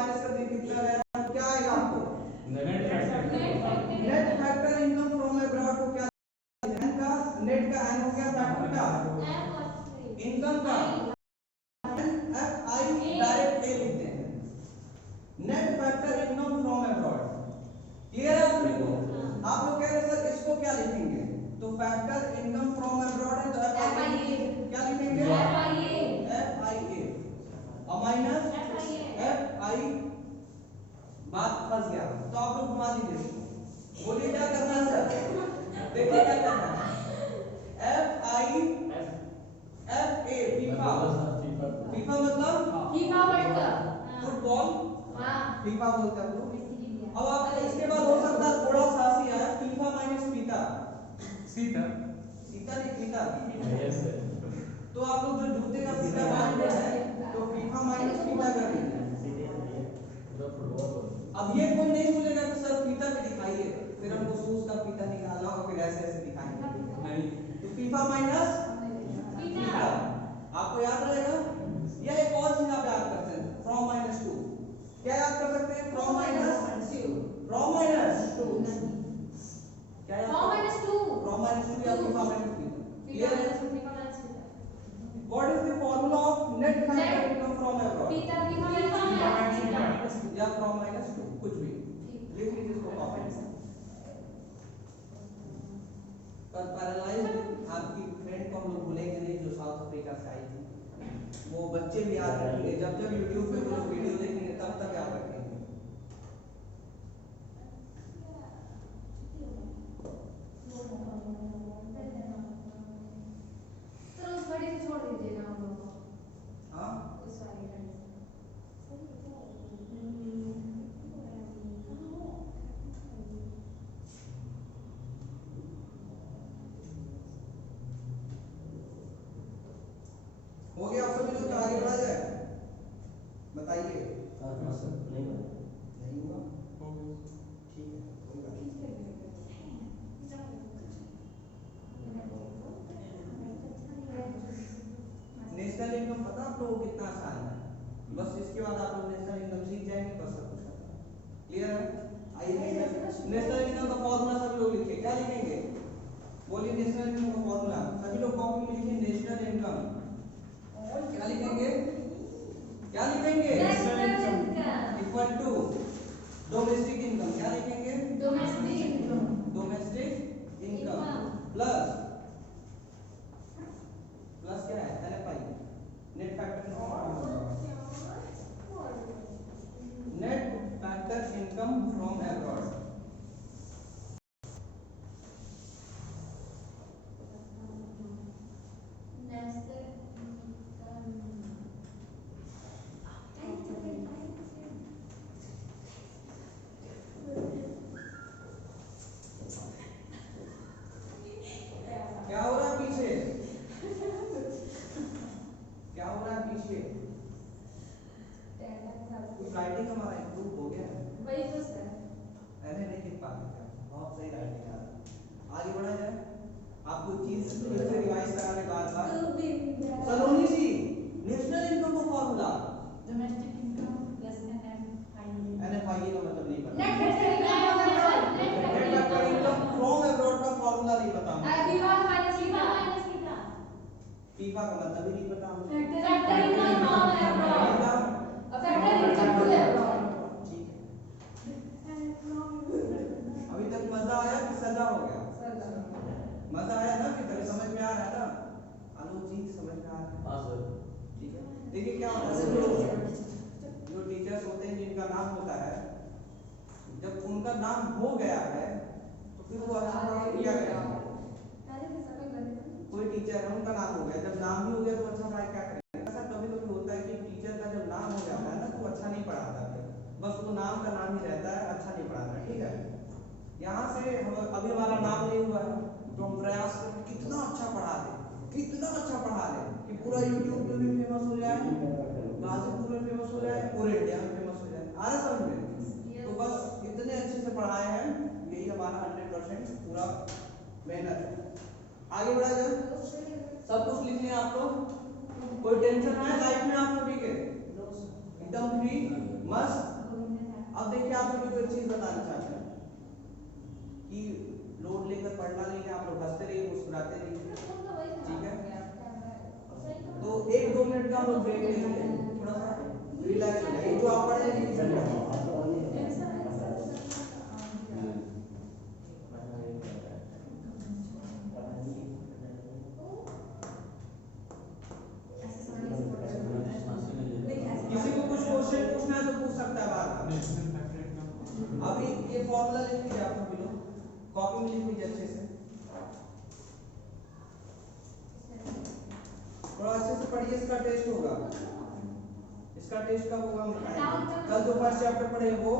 Minus कर दिए कितना गया, क्या आएगा आपको net factor income from abroad को क्या एन का नेट का एन हो गया फैक्टर का इनकम का एफ आई डायरेक्ट ए लिखते हैं net factor income from abroad. Clear है आप सभी को? आप लोग कह रहे सर इसको क्या लिखेंगे, तो फैक्टर इनकम फ्रॉम अब्रॉड है तो एफ आई ए क्या लिखेंगे एफ आई ए और माइनस एफ आई बात फंस गया तो आप लोग घुमा दीजिए बोलिए क्या करना है सर देखिए क्या करना है F I F A FIFA FIFA मतलब फीफा वर्ल्ड कप फुटबॉल हां फीफा बोलते हैं लोग। अब आप इसके बाद हो सकता है थोड़ा सा सी है फीफा माइनस पीता सीता सीता नहीं पीता यस सर तो आप लोग जो जूते का फीता मानते हैं तो फीफा माइनस पीता कर दीजिए। अब ये कोई नहीं बोलेगा कि सर फीता भी दिखाइए फिर हमको शूज का फीता निकालना और फिर ऐसे ऐसे दिखाएंगे नहीं तो फीफा माइनस फीता आपको याद रहेगा। या एक और चीज आप याद कर सकते हैं फ्रॉम माइनस टू क्या याद कर सकते हैं फ्रॉम माइनस टू क्या याद फ्रॉम माइनस टू या फीफा माइनस थीटा क्लियर है। What is the formula of net factor income from abroad या फ्रॉम माइनस टू कुछ भी लिख लीजिए इसको कॉपी पर पैरालाइज आपकी फ्रेंड को हम लोग भूलेंगे नहीं जो साउथ अफ्रीका से आई थी वो बच्चे भी याद रखेंगे जब जब YouTube पे वो वीडियो देखेंगे तब तक याद रखेंगे। सर उस बड़ी से छोड़ दीजिएगा हम लोग को हां उस वाली गाड़ी हो गया आप सभी लोग आगे बढ़ा जाए बताइए। हां सर नहीं हुआ ठीक है कोई बात नहीं। नेशनल इनकम पता आप लोगों को कितना आसान है बस इसके बाद आप लोग नेशनल इनकम सीख जाएंगे बस सब कुछ खत्म क्लियर है। आइए नेशनल इनकम का फॉर्मूला सभी लोग लिखिए क्या लिखेंगे बोलिए नेशनल इनकम का फॉर्मूला सभी लोग कॉपी में लिखिए नेशनल इनकम क्या लिखेंगे national income equal to domestic income क्या लिखेंगे डोमेस्टिक इनकम प्लस क्या है NFI net factor income from abroad. क्या हो रहा है पीछे कुछ राइटिंग हमारा इंप्रूव हो गया है वही तो सर ऐसे नहीं लिख पाते थे बहुत सही राइटिंग आ रही आगे बढ़ा जाए आपको चीज फिर से रिवाइज कराने बार सलोनी जी नेशनल इनकम का formula domestic income plus NFI का मतलब नहीं पता net factor income from abroad का फॉर्मूला नहीं पता फीफा माइनस फीफा का मतलब ही नहीं पता हमें factor income from abroad factor income to abroad ठीक है अभी तक मजा आया कि सजा हो गया मजा आया ना कि तभी समझ में आ रहा है ना आलोक जी समझ में आ रहा है हां सर ठीक है देखिए क्या होता है जो टीचर्स होते हैं जिनका नाम होता है जब उनका नाम हो गया है तो फिर वो अच्छा पढ़ा किया गया कोई टीचर है उनका नाम हो गया जब नाम ही हो गया तो अच्छा पढ़ाई क्या करेंगे ऐसा कभी कभी होता है कि टीचर का जब नाम हो जाता है ना तो अच्छा नहीं पढ़ाता फिर बस वो नाम का नाम ही रहता है अच्छा नहीं पढ़ाता ठीक है। यहाँ से हम अभी हमारा नाम नहीं हुआ है तो हम प्रयास करें कितना अच्छा पढ़ा दे कि पूरा YouTube पे भी फेमस हो जाए गाजीपुर में फेमस हो जाए पूरे इंडिया में फेमस हो जाए आ रहा समझ में तो बस इतने अच्छे से पढ़ाए हैं यही हमारा 100% पूरा मेहनत है। आगे बढ़ा जाए सब कुछ लिख लिया आप लोग कोई टेंशन है लाइफ में आप सभी के एकदम फ्री मस्त। अब देखिए आप लोग एक चीज बताना चाहते हैं कि लोड लेकर पढ़ना नहीं है, आप लोग हंसते रहिए, मुस्कुराते रहिए, ठीक है। तो 1-2 मिनट का हम लोग ब्रेक लेंगे, थोड़ा सा रिलैक्स हो जाइए। जो आप पढ़ रहे हैं किसी को कुछ क्वेश्चन पूछना है तो पूछ सकता है बाहर। अभी ये फॉर्मूला लिख लीजिए आप सभी लोग, कॉपी में लिख लीजिए अच्छे से, थोड़ा अच्छे से पढ़िए। इसका टेस्ट होगा, इसका टेस्ट कब होगा हम बताएंगे। कल जो फर्स्ट चैप्टर पढ़े वो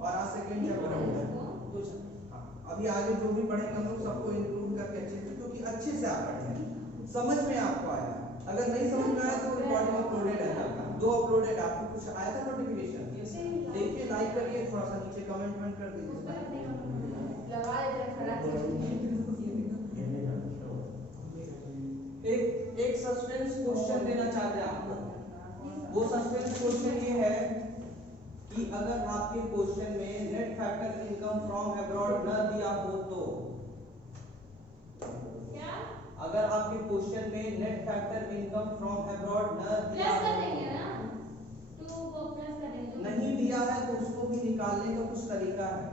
और आज सेकंड चैप्टर होगा। अभी आगे जो भी पढ़ेंगे हम लोग सबको इंक्लूड करके अच्छे से, क्योंकि अच्छे से आप पढ़ें, समझ में आपको आया। अगर नहीं समझ में आया तो रिकॉर्डिंग अपलोडेड है आपका, 2 अपलोडेड। आपको कुछ आया था नोटिफिकेशन, देखिए लाइक करिए, थोड़ा सा नीचे कमेंट कर दीजिए। एक सस्पेंस क्वेश्चन देना चाहते हैं आपको। वो सस्पेंस क्वेश्चन ये है कि अगर आपके क्वेश्चन में net factor income from abroad न दिया हो तो, क्या? अगर आपके क्वेश्चन में net factor income from abroad न दिया प्लस कर देंगे ना, तो वो प्लस कर देंगे। नहीं दिया है तो उसको भी निकालने का कुछ तरीका है।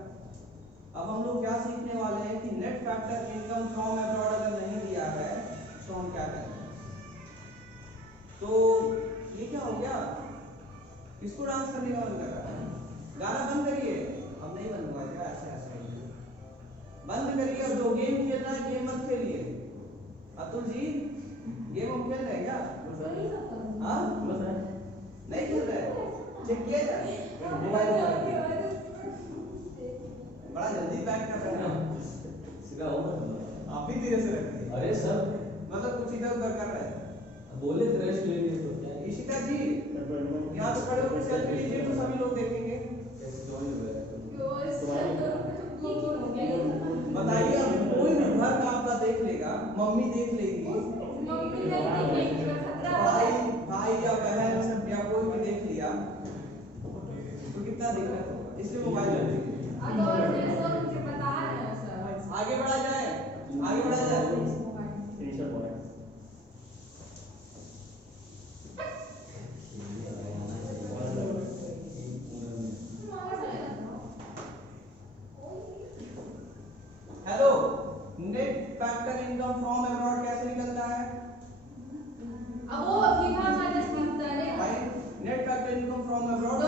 अब हम लोग क्या सीखने वाले हैं कि net factor income from abroad अगर नहीं दिया है तो हम क्या करेंगे। तो ये क्या हो गया, किसको डांस करने का मन कर रहा है? गाना बंद करिए, अब नहीं बंद हुआ क्या? ऐसे ऐसे बंद करिए। और जो गेम खेल रहा है गेम मत खेलिए। अतुल जी गेम हम खेल रहे हैं क्या? हाँ नहीं खेल रहे, चेक किया जाए मोबाइल बड़ा जल्दी पैक कर रहे हैं सीधा हो, आप भी धीरे से रखिए। अरे सर मतलब कुछ इधर उधर कर रहे हैं, बोले थे रेस्ट ले लिए तो क्या इशिता जी यहाँ पे खड़े होकर सेल्फी लीजिए तो सभी लोग देखेंगे। बताइए अभी कोई भी घर का आपका देख लेगा, मम्मी देख लेगी, भाई या बहन सब या कोई भी देख लिया तो कितना दिक्कत होगा। इसलिए मोबाइल ले लीजिए। आगे बढ़ा जाए, आगे बढ़ा जाए। Hello, net factor income from abroad कैसे निकलता है? Net factor income from abroad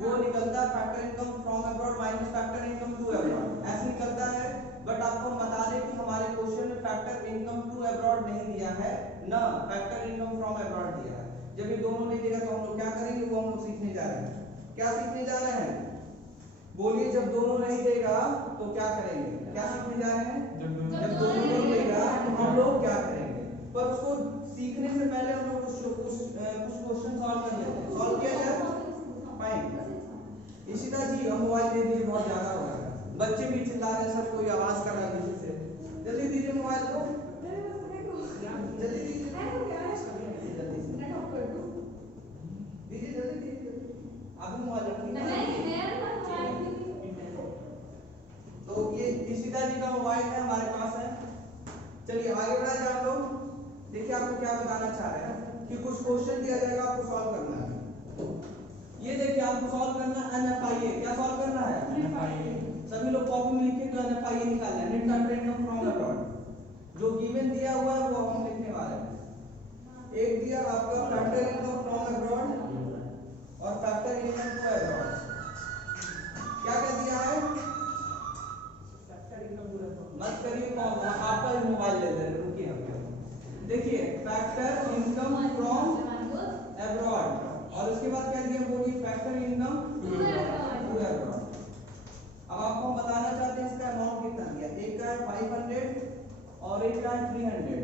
वो निकलता है factor income from abroad minus factor income to abroad, ऐसे निकलता है। बट आपको हम बता दें कि हमारे क्वेश्चन में फैक्टर इनकम टू अब्रॉड नहीं दिया है ना, फैक्टर इनकम फ्रॉम अब्रॉड दिया है। जब ये दोनों नहीं देगा तो हम लोग क्या करेंगे, वो हम लोग सीखने जा रहे हैं। क्या सीखने जा रहे हैं बोलिए? जब दोनों नहीं देगा तो क्या करेंगे? क्या सीखने जा रहे हैं? जब दोनों नहीं देगा तो हम लोग क्या करेंगे। पर उसको सीखने से पहले हम लोग कुछ क्वेश्चन सॉल्व कर लेते हैं। सॉल्व किया जाए फाइन। इशिता जी अब मोबाइल दे दीजिए, बहुत ज्यादा हो रहा है, बच्चे भी चिल्ला रहे हैं, सर कोई आवाज कर रहा है किसी से। जल्दी दीजिए मोबाइल को, जल्दी दीजिए, जल्दी दीजिए, अभी मोबाइल रखिए। तो ये इशिता जी का मोबाइल है, हमारे पास है। चलिए आगे बढ़ा जाए हम लोग। देखिए आपको क्या बताना चाह रहे हैं कि कुछ क्वेश्चन दिया जाएगा, आपको सॉल्व करना है। ये देखिए आपको सॉल्व करना है NFIA। क्या सॉल्व करना है? सभी लोग कॉपी में लिखिए तो NFIA निकालना है, net factor income from abroad. जो गिवन दिया हुआ है वो हम लिखने वाले हैं। एक दिया आपका फैक्टर इनकम फ्रॉम अब्रॉड और फैक्टर इनकम टू अब्रॉड। क्या क्या दिया है? मत करिए कॉल, आपका भी मोबाइल ले ले, रुकिए हम। देखिए फैक्टर इनकम फ्रॉम अब्रॉड और उसके बाद क्या दिया बोलिए? Factor income to abroad. अब आपको हम बताना चाहते हैं इसका अमाउंट कितना दिया। एक का है 500 और एक का है 300।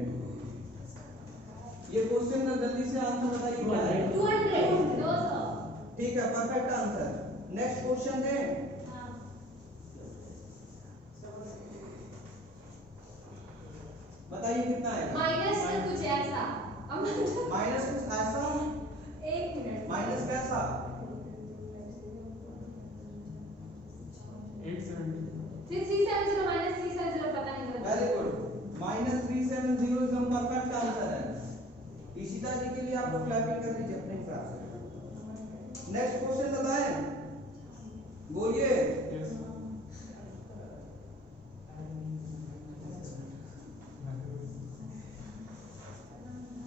ये क्वेश्चन का जल्दी से आंसर बताइए क्या है? 200। ठीक है, परफेक्ट आंसर। नेक्स्ट क्वेश्चन है, बताइए कितना आएगा? माइनस कुछ ऐसा, माइनस कुछ ऐसा, एक मिनट, माइनस कैसा? आप लोग क्लैपिंग कर लीजिए अपने हिसाब से। नेक्स्ट क्वेश्चन बताएं, बोलिए।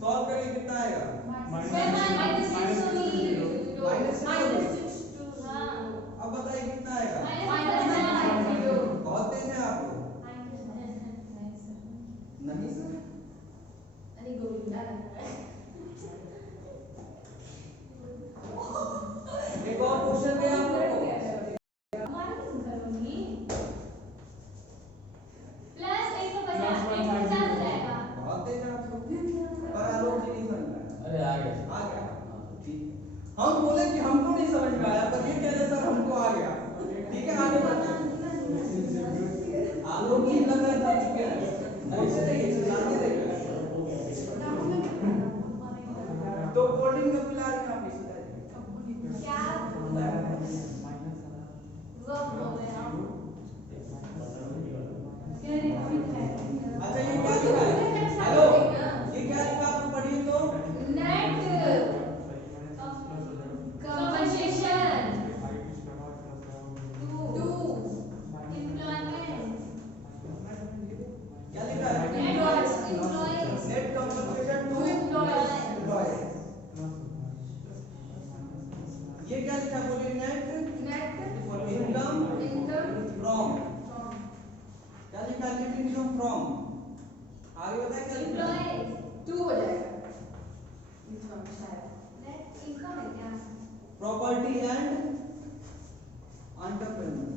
सॉल्व करिए, कितना आएगा? अब बताइए कितना आएगा? बहुत तेज है आप लोग। नहीं सर, एक और क्वेश्चन दे आप लोगों को। बहुत तेज है आप लोग, पर आलोक जी नहीं समझ पाए। अरे आ गया। आ गया, हाँ तो ठीक है। हम बोले कि हमको नहीं समझ में आया, पर ये कह रहे सर हमको आ गया। ठीक है, आगे बढ़ते हैं। आलोक जी लग रहा था चुके हैं, बोलते रहिए, चिल्लाते रहिए। तो कोल्ड ड्रिंक कब पिला रहे हैं आप? अच्छा ये क्या लिखा है? हेलो, ये क्या लिखा आपने पढ़ी तो? क्या लिखा है? Net compensation to employees. ये क्या लिखा है? बोलिए। नेट इनकम फ्रॉम, क्या लिखा है? नेट इनकम फ्रॉम, आगे बताए क्या लिखा है? Property and entrepreneur.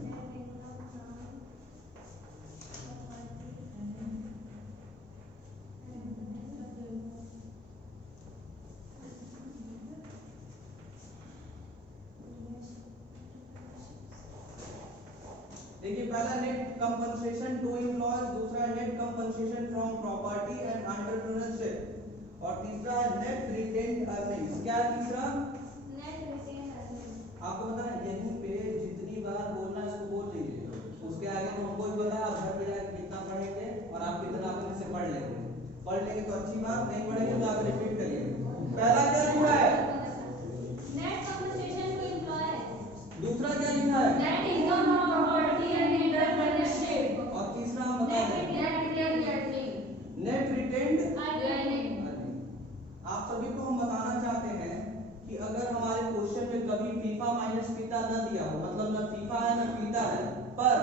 देखिए, पहला नेट कंपनसेशन टू एम्प्लॉयज, दूसरा net compensation from property and entrepreneurship, और तीसरा है नेट रिटेन्ड अर्निंग्स। क्या है तीसरा? आपको पता है, यहीं पे जितनी बार बोलना है उसको बोल लीजिए, उसके आगे तो हमको ही पता है आप घर पे जाके कितना पढ़ेंगे और आप कितना अपने से पढ़ लेंगे। पढ़ लेंगे तो अच्छी बात, नहीं पढ़ेंगे तो आप रिपीट करिए। पहला क्या लिखा है? Net compensation to employees. दूसरा क्या लिखा है? Net income from property and entrepreneurship. और तीसरा हम बता दें, नेट रिटेन्ड अर्निंग। आप सभी को हम बताना चाहते हैं कि अगर हमारे क्वेश्चन में कभी फीफा माइनस पीता न दिया हो, मतलब न फीफा है न पीता है, पर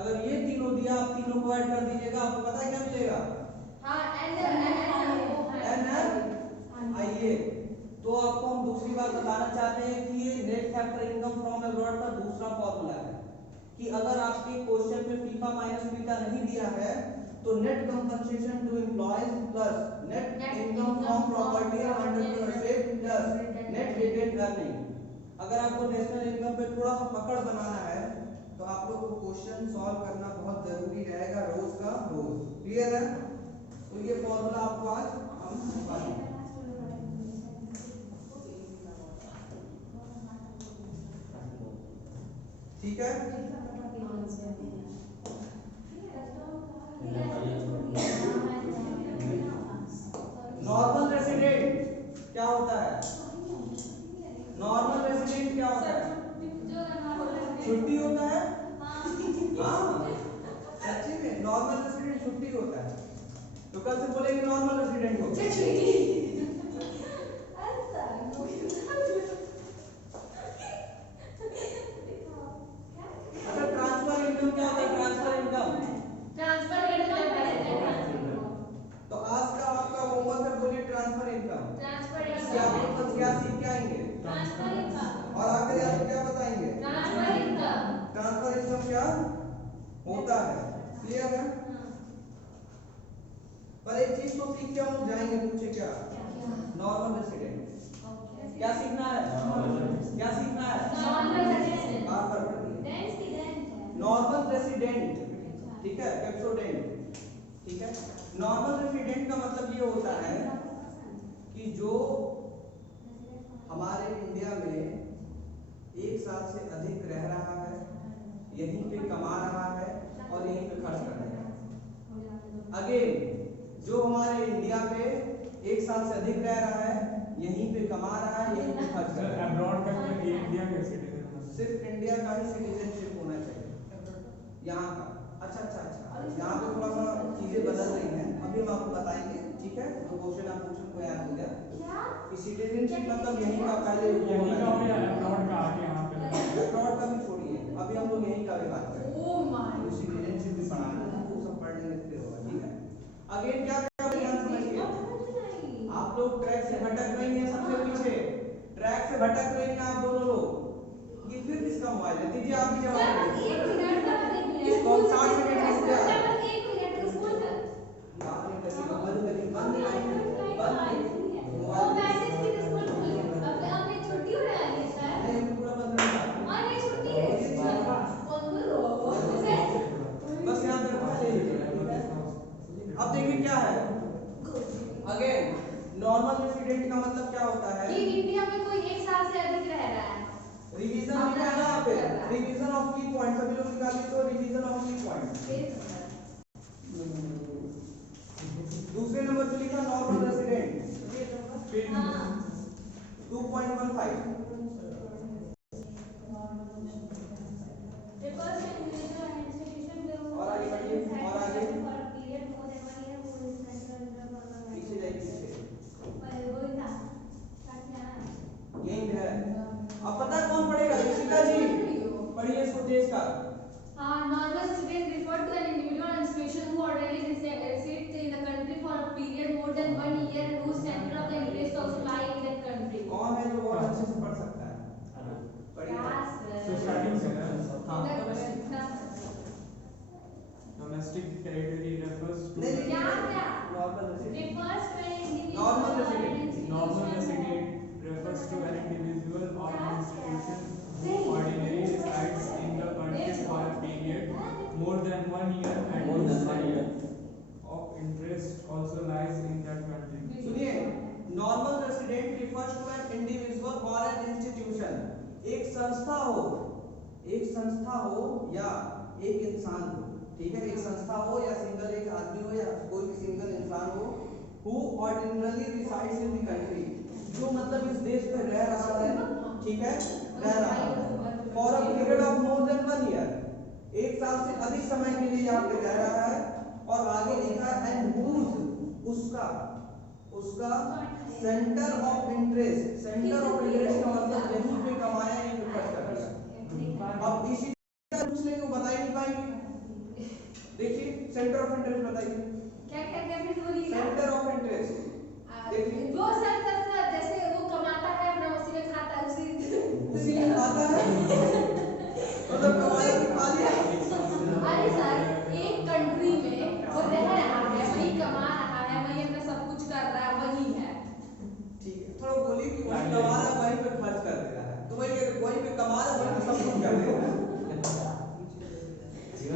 अगर ये तीनों दिया, आप तीनों को ऐड कर दीजिएगा, आपको पता है क्या मिलेगा? आइए, तो आपको हम दूसरी बात बताना चाहते हैं कि ये net factor income from abroad का दूसरा फॉर्मूला है कि अगर आपके क्वेश्चन में फीफा माइनस पीता नहीं दिया है तो net compensation to employees plus net income from property and entrepreneurship plus net retained earning. अगर आपको नेशनल इनकम पे थोड़ा सा पकड़ बनाना है तो आप लोग को क्वेश्चन सॉल्व करना बहुत जरूरी रहेगा, रोज का रोज। क्लियर है? तो ये फॉर्मूला आपको आज हम सिखाएंगे। ठीक है? नॉर्मल रेसिडेंट क्या होता है? नॉर्मल रेसिडेंट क्या होता है? छुट्टी होता है। हाँ, सच्ची में नॉर्मल रेसिडेंट छुट्टी होता है। तो कल से बोलेंगे नॉर्मल रेसिडेंट हो गया। अच्छा, ट्रांसफर इनकम क्या होता है? ट्रांसफर इनकम, तो आज का आपका होमवर्क है, बोलिए ट्रांसफर इनकम। क्या मतलब क्या सीख के आएंगे? और आगे आप क्या बताएंगे? ट्रांसफर इनकम क्या होता है? क्लियर है? पर एक चीज तो सीख के हम जाएंगे, पूछे क्या? Normal resident. क्या सीखना है? क्या सीखना है? बार नॉर्मल रेसिडेंट, ठीक है, पेप्सोडेंट, ठीक है। नॉर्मल रेसिडेंट का मतलब ये होता है कि जो हमारे इंडिया में 1 साल से अधिक रह रहा है, यहीं पे कमा रहा है और यहीं पे खर्च कर रहा है। अगेन, जो हमारे इंडिया पे 1 साल से अधिक रह रहा है, यहीं पे कमा रहा है, यहीं पे खर्च कर रहा है। अब्रॉड का मतलब इंडिया का सिटीजन होना सिर्फ इंडिया का ही सिटीजनशिप होना चाहिए यहाँ का। अच्छा, यहाँ पे थोड़ा सा चीजें बदल रही हैं, अभी हम आपको बताएंगे, ठीक है। जो क्वेश्चन आप पूछो को याद हो गया कि सिटीजनशिप मतलब यहीं का पहले चाहिए। होना यही का हो या चाहिए। अब्रॉड का आके यहाँ पे लगा। अब्रॉड का भी छोड़िए, अभी हम लोग यहीं का भी बात करेंगे। Oh my सिटीजनशिप भी पढ़ाना है, वो सब पढ़ लेंगे फिर होगा, ठीक है। अगेन क्या ध्यान समझिए, आप लोग ट्रैक से भटक रही हैं, सबसे पीछे ट्रैक से भटक रही हैं आप दोनों लोग। ये फिर किसका मोबाइल है? दीजिए आप ही जवाब दीजिए। कौन 60 सेकंड रुक गया? आपने कभी बंद करी, बंद नहीं पूरा बंद नहीं था। बस यहाँ पे रखा ले लीजिए। अब देखिए क्या है, अगेन नॉर्मल रेसिडेंट का मतलब क्या होता है? इंडिया में कोई 1 साल से अधिक रह रहा है। रिवीजन लिखा है ना यहाँ पे, रिवीजन ऑफ की पॉइंट, सभी लोग निकालिए तो रिवीजन ऑफ की पॉइंट। दूसरे नंबर पे लिखा नॉर्मल रेसिडेंट 2.15। और आगे बढ़िए, और आगे पीछे जाइए, पीछे यही पे है। अब पता है कौन पढ़ेगा? ऋषिका जी पढ़िए इसको तेज का। Normal student referred to an individual or institution who already resides in the country for a period more than 1 year and whose center of the interest also lie in that country. कौन है जो बहुत अच्छे से पढ़ सकता है? पढ़िए। So starting से ना हाँ, domestic territory refers to नहीं, क्या normal resident. refers to an individual Normal or an resident. institution normal who- resident refers to an individual or an institution who ordinarily resides in the country for a period more than 1 year and More whose than 1 year. center of interest also lies in that country. सुनिए, normal resident refers to an individual और an institution. एक संस्था हो या एक इंसान हो, ठीक है। एक संस्था हो या सिंगल एक आदमी हो या कोई भी सिंगल इंसान हो, who ordinarily resides in the country, जो मतलब इस देश में रह रहा है, ठीक है, रह रहा है for a period of more than 1 year, 1 साल से अधिक समय के लिए यहाँ पे रह रहा है। और आगे लिखा है एंड हुज, उसका centre of interest. Centre of interest का मतलब यहीं पे कमाया, यहीं पे खर्च कर दिया। अब इसी पूछ लेंगे, वो बता ही नहीं पाएंगे। देखिए सेंटर ऑफ इंटरेस्ट बताइए। क्या फिर से बोलिए। सेंटर ऑफ इंटरेस्ट देखिए, जो सर जैसे वो कमाता है अपना उसी में खाता है, उसी में खाता है मतलब कमाया कि खा लिया। अरे सर एक कंट्री में वो रह रहा है, वही कमा रहा है, वही अपना सब कुछ कर रहा है, वही है। ठीक है, थोड़ा बोलिए कि वही कमा रहा है, वहीं पे खर्च कर दे रहा है, तो वही पे कमा रहा है, वहीं पे सब कुछ कर दे रहा है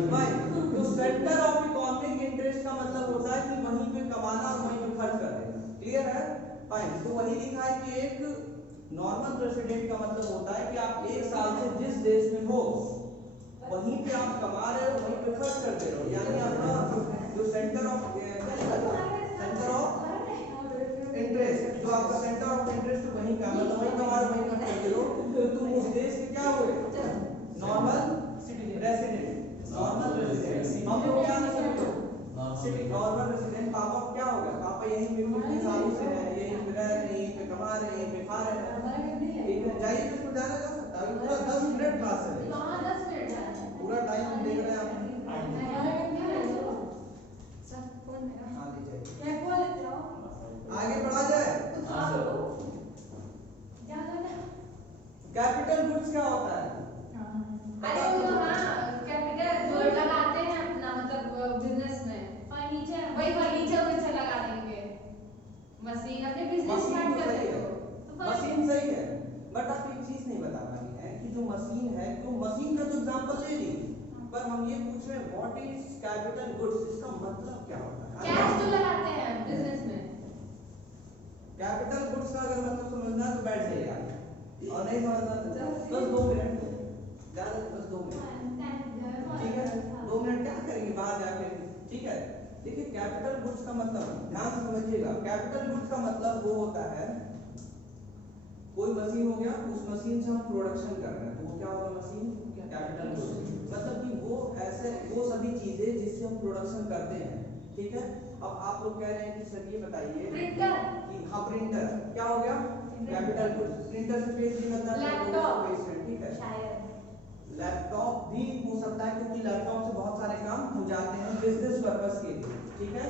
भाई। तो सेंटर ऑफ इकोनॉमिक इंटरेस्ट का मतलब होता है कि वहीं पे कमाना और वहीं पे खर्च कर देना। क्लियर है? फाइन। तो वही लिखा है कि एक नॉर्मल रेसिडेंट का मतलब होता है कि आप 1 साल से जिस देश में हो वहीं पे आप कमा रहे हो, वहीं पे खर्च करते रहो, यानी आपका जो सेंटर ऑफ इंटरेस्ट, जो आपका सेंटर ऑफ इंटरेस्ट वहीं का मतलब वहीं कमा रहे हो, वहीं खर्च करते रहो, तो तुम उस देश के क्या हुए? Normal resident. नॉर्मल रेसिडेंट हम लोग क्या नहीं करते? Normal resident. पापा क्या हो गया? पापा यहीं पे कितने सालों से हैं, यहीं पे रह रहे हैं, यहीं पे कमा रहे हैं, यहीं पे खा रहे हैं, ठीक है। जाइए इसको जाना जा सकता है, पूरा 10 मिनट क्लास है, कहाँ 10 मिनट है? पूरा टाइम देख रहे हैं आप। सब फोन में हाँ ले जाइए, क्या बोल रहे हो? आगे बढ़ा जाए। हाँ सर। क्या करना? कैपिटल गुड्स क्या होता है? अरे वो कैपिटल जो लगाते हैं अपना मतलब बिजनेस में, फर्नीचर, वही फर्नीचर में लगा देंगे, मशीन अपने बिजनेस मशीन स्टार्ट तो कर सही देते है, हो। मशीन सही है, बट आप एक चीज नहीं बता पाई है कि जो मशीन है, तो मशीन का तो एग्जांपल ले ली, पर हम ये पूछ रहे हैं व्हाट इज कैपिटल गुड्स, इसका मतलब क्या होता है? कैश जो लगाते हैं बिजनेस में। कैपिटल गुड्स का अगर मतलब समझना है तो बैठ जाइए आगे, और नहीं समझना तो बस 2 मिनट ज्यादा, बस 2 मिनट, ठीक है। 2 मिनट क्या करेंगे बाहर जाके, ठीक है। देखिए कैपिटल गुड्स का मतलब ध्यान से समझिएगा, कैपिटल गुड्स का मतलब वो होता है कोई मशीन हो गया, उस मशीन से हम प्रोडक्शन कर रहे हैं तो वो क्या होगा? Machine capital goods. मतलब कि वो ऐसे वो सभी चीजें जिससे हम प्रोडक्शन करते हैं, ठीक है। अब आप लोग कह रहे हैं कि सर ये बताइए प्रिंटर कि हाँ प्रिंटर क्या हो गया? Capital goods. प्रिंटर से पेज निकलता है, लैपटॉप पेज से, ठीक है। शायद लैपटॉप भी हो सकता है क्योंकि लैपटॉप से बहुत सारे काम हो जाते हैं बिजनेस पर्पस के लिए, ठीक है।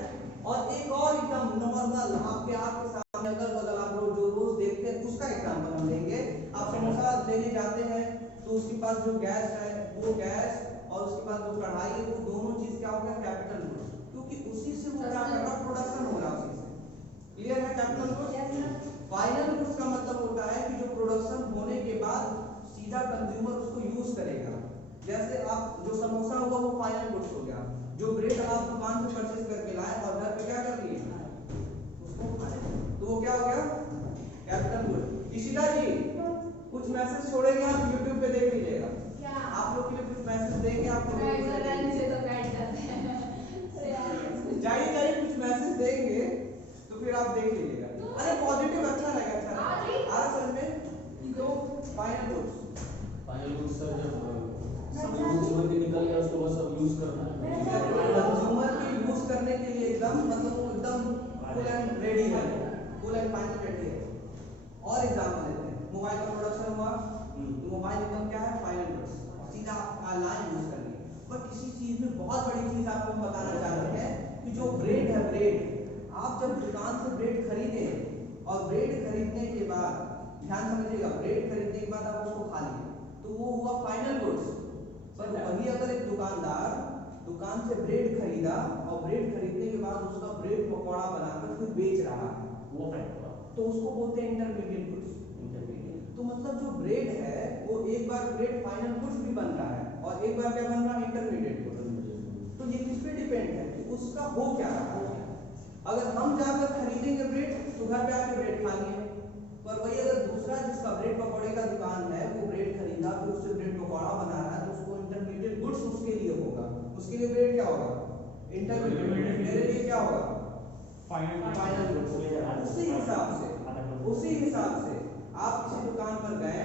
और एक और एकदम नॉर्मल आपके सामने अगल बगल आप लोग जो रोज देखते हैं उसका एग्जांपल हम लेंगे। आप समोसा लेने जाते हैं तो उसके पास जो गैस है वो गैस और उसके पास जो कढ़ाई है वो दोनों चीज क्या हो गया? कैपिटल गुड्स, क्योंकि उसी से वो क्या कर रहा? प्रोडक्शन हो रहा है उसी से। क्लियर है? Capital goods. फाइनल गुड्स का मतलब होता है कि जो प्रोडक्शन होने के बाद सीधा कंज्यूमर उसको यूज करेगा। जैसे आप जो समोसा हुआ वो फाइनल गुड्स हो गया। जो ब्रेड आप दुकान से परचेज करके लाए और घर पे क्या कर लिए? उसको खा लिए, तो वो क्या हो गया? Capital good. इशिता जी कुछ मैसेज छोड़ेंगे आप YouTube पे देख लीजिएगा। क्या आप लोग के लिए कुछ मैसेज देंगे आप लोग नीचे तो बैठ जाते हैं जाइए कुछ मैसेज देंगे तो फिर आप देख लीजिएगा। अरे पॉजिटिव अच्छा रहेगा, अच्छा रहेगा। आ समझ में? तो फाइनल गुड्स सर जब कंज्यूमर के निकल गया उसको बस अब यूज करना है। कंज्यूमर के यूज करने के लिए एकदम मतलब वो एकदम फुल एंड रेडी है, फुल एंड फाइनल रेडी है। और एग्जांपल लेते हैं, मोबाइल का प्रोडक्शन हुआ तो मोबाइल एकदम क्या है? फाइनल गुड्स, सीधा लाइन यूज करनी है। बट इसी चीज में बहुत बड़ी चीज आपको हम बताना चाहते हैं कि जो ब्रेड है, ब्रेड आप जब दुकान से ब्रेड खरीदे और ब्रेड खरीदने के बाद ध्यान समझिएगा, ब्रेड खरीदने के बाद आप उसको खा लिए तो वो हुआ फाइनल गुड्स। पर वही अगर एक दुकानदार दुकान से ब्रेड खरीदा और ब्रेड खरीदने के बाद उसका ब्रेड पकौड़ा बनाकर फिर बेच रहा है वो फैक्ट हुआ, तो उसको बोलते हैं इंटरमीडिएट गुड्स। तो मतलब जो ब्रेड है वो एक बार ब्रेड फाइनल गुड्स भी बन रहा है और एक बार क्या बन रहा है? Intermediate goods. तो ये किस पे डिपेंड है कि उसका हो क्या रहा है। अगर हम जाकर खरीदेंगे ब्रेड तो घर पे आके ब्रेड खा लिए, पर वही अगर दूसरा जिसका ब्रेड पकौड़े का दुकान है वो ब्रेड खरीदा फिर उससे ब्रेड पकौड़ा बना रहा है तो उसको इंटरमीडिएट गुड्स उसके लिए होगा। उसके लिए ब्रेड क्या होगा? इंटरमीडिएट। मेरे लिए क्या होगा? Final goods. उसी हिसाब से आप किसी दुकान पर गए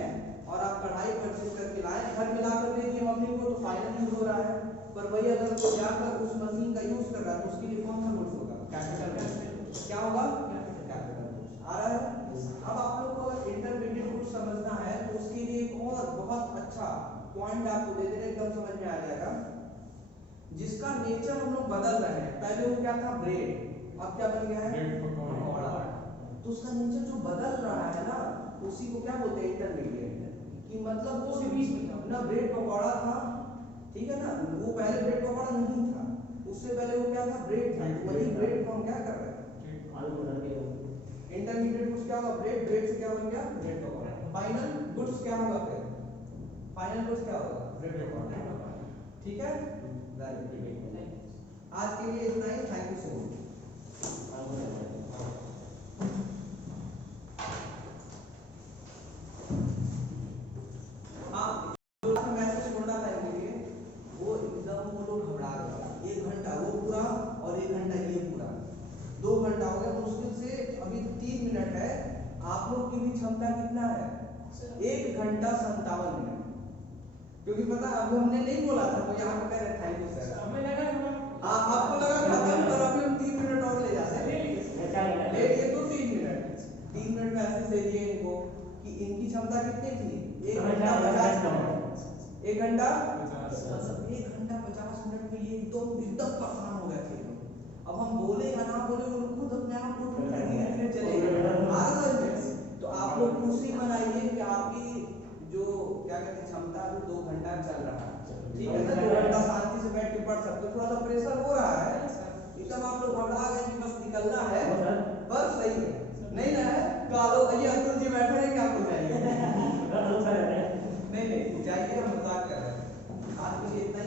और आप कढ़ाई परचेज करके लाए, घर में लाकर दे दिए मम्मी को तो फाइनल यूज हो रहा है। पर वही अगर वो जाकर उस मशीन का यूज कर रहा है तो उसके लिए कौन सा गुड्स होगा? कैपिटल। क्या होगा? Capital goods. आ रहा है? अब आप लोग को अगर इंटरमीडिएट गुड्स समझना है तो उसके लिए एक और बहुत अच्छा पॉइंट आपको दे दे रहे, एकदम समझ में आ जाएगा। जिसका नेचर हम लोग बदल रहे हैं, पहले वो क्या था? ब्रेड, अब क्या बन गया है? ब्रेड पकौड़ा। तो उसका नेचर जो बदल रहा है ना उसी को क्या बोलते हैं? इंटरमीडिएट। कि मतलब वो ना ब्रेड पकौड़ा था, ठीक है ना, वो पहले ब्रेड पकौड़ा नहीं था, उससे पहले वो क्या था? ब्रेड था। वही ब्रेड को हम क्या कर रहे हैं? इंटरमीडिएट गुड्स क्या होगा? ब्रेड, ब्रेड से क्या बन गया? ब्रेड पकौड़ा। फाइनल गुड्स क्या होगा फिर? फाइनल गुड्स क्या होगा? ब्रेड पकौड़ा। ठीक है, वेरी गुड। आज के लिए इतना ही, थैंक यू सो मच। हाँ, जो मैसेज छोड़ना था इनके लिए, वो एकदम वो लोग घबरा गए। 1 घंटा वो पूरा और 1 घंटा ये पूरा, 2 घंटा हो गया मुश्किल से। अभी 3 मिनट है। आप लोग की भी क्षमता कितना है? 1 घंटा 57 मिनट। क्योंकि पता अभी हमने नहीं बोला था तो यहाँ पे कह रहे थैंक यू सर। हमें लगा आपको लगा खत्म, पर अभी हम 3 मिनट और ले जाते हैं। ले लिए तो 3 मिनट, 3 मिनट में ऐसे दे दिए इनको कि इनकी क्षमता कितनी थी? 1 घंटा 50 मिनट। 1 घंटा 50 मिनट में ये एकदम परेशान हो गए थे। अब हम बोले या ना बोले वो खुद अपने आप को धीरे चले गए। तो आप लोग खुशी मनाइए कि आपकी जो क्या कहते हैं क्षमता है 2 घंटा चल रहा है, ठीक है ना। 2 घंटा शांति से बैठ के पढ़ सकते हो। थोड़ा सा प्रेशर हो रहा है, एकदम आप लोग घबरा गए कि बस निकलना है, पर सही है नहीं ना है तो आलो ये अब्दुल जी बैठे हैं क्या हो जाएगा? नहीं जाइए, हम मजाक कर रहे हैं। आज के लिए इतना